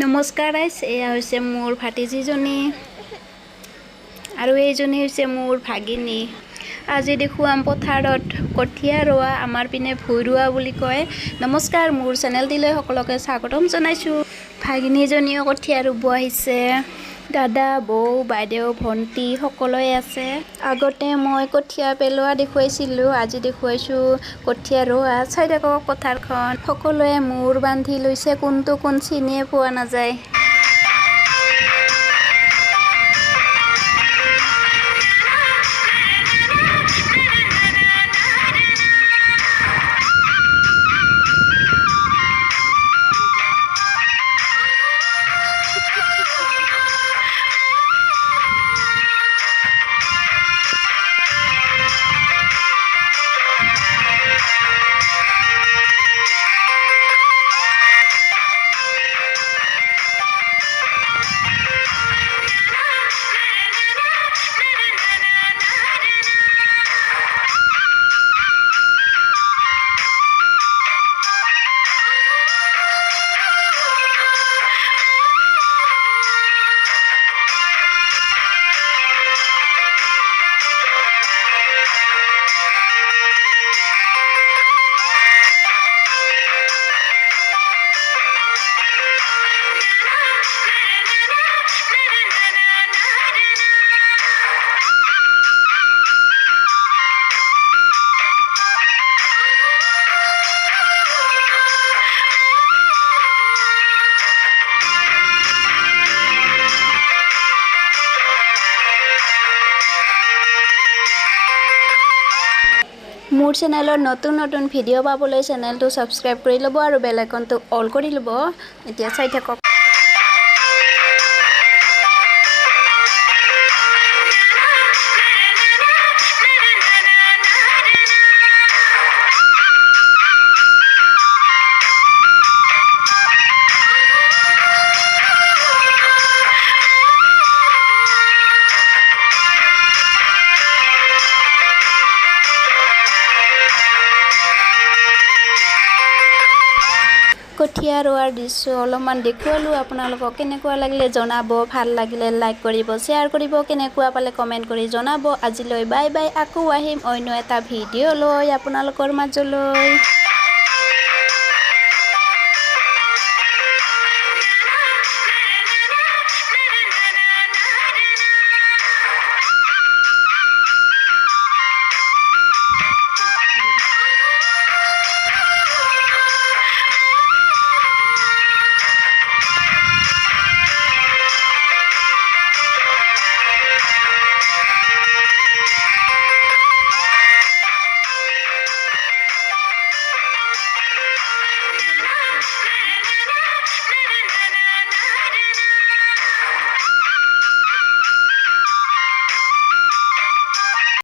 নমস্কাৰ গাইছ, এয়া হৈছে মোৰ ভাতিজীজনী আৰু এইজনী হৈছে মোৰ ভাগিনী। আজি দেখুৱাম পথাৰত কঠীয়া ৰোৱা, আমাৰ পিনে ভুই ৰোৱা বুলি কয়। নমস্কাৰ, মোৰ চেনেলটিলৈ সকলোকে স্বাগতম জনাইছোঁ। ভাগিনীজনীও কঠীয়া ৰুব আহিছে। দাদা, বৌ, বাইদেউ, ভণ্টি সকলোৱে আছে। আগতে মই কঠীয়া পেলোৱা দেখুৱাইছিলোঁ, আজি দেখুৱাইছোঁ কঠীয়া ৰোৱা। চাই থাকক পথাৰখন। সকলোৱে মূৰ বান্ধি লৈছে, কোনটো কোন চিনিয়ে পোৱা নাযায়। মোৰ চেনেলত নতুন নতুন ভিডিঅ' পাবলৈ চেনেলটো ছাবস্ক্ৰাইব কৰি ল'ব আৰু বেল আইকনটো অল কৰি ল'ব। এতিয়া চাই থাকক। কঠীয়া ৰোৱাৰ দৃশ্য অলপমান দেখুৱালোঁ আপোনালোকক। কেনেকুৱা লাগিলে জনাব, ভাল লাগিলে লাইক কৰিব, শ্বেয়াৰ কৰিব, কেনেকুৱা পালে কমেণ্ট কৰি জনাব। আজিলৈ বাই বাই, আকৌ আহিম অন্য এটা ভিডিঅ' লৈ আপোনালোকৰ মাজলৈ।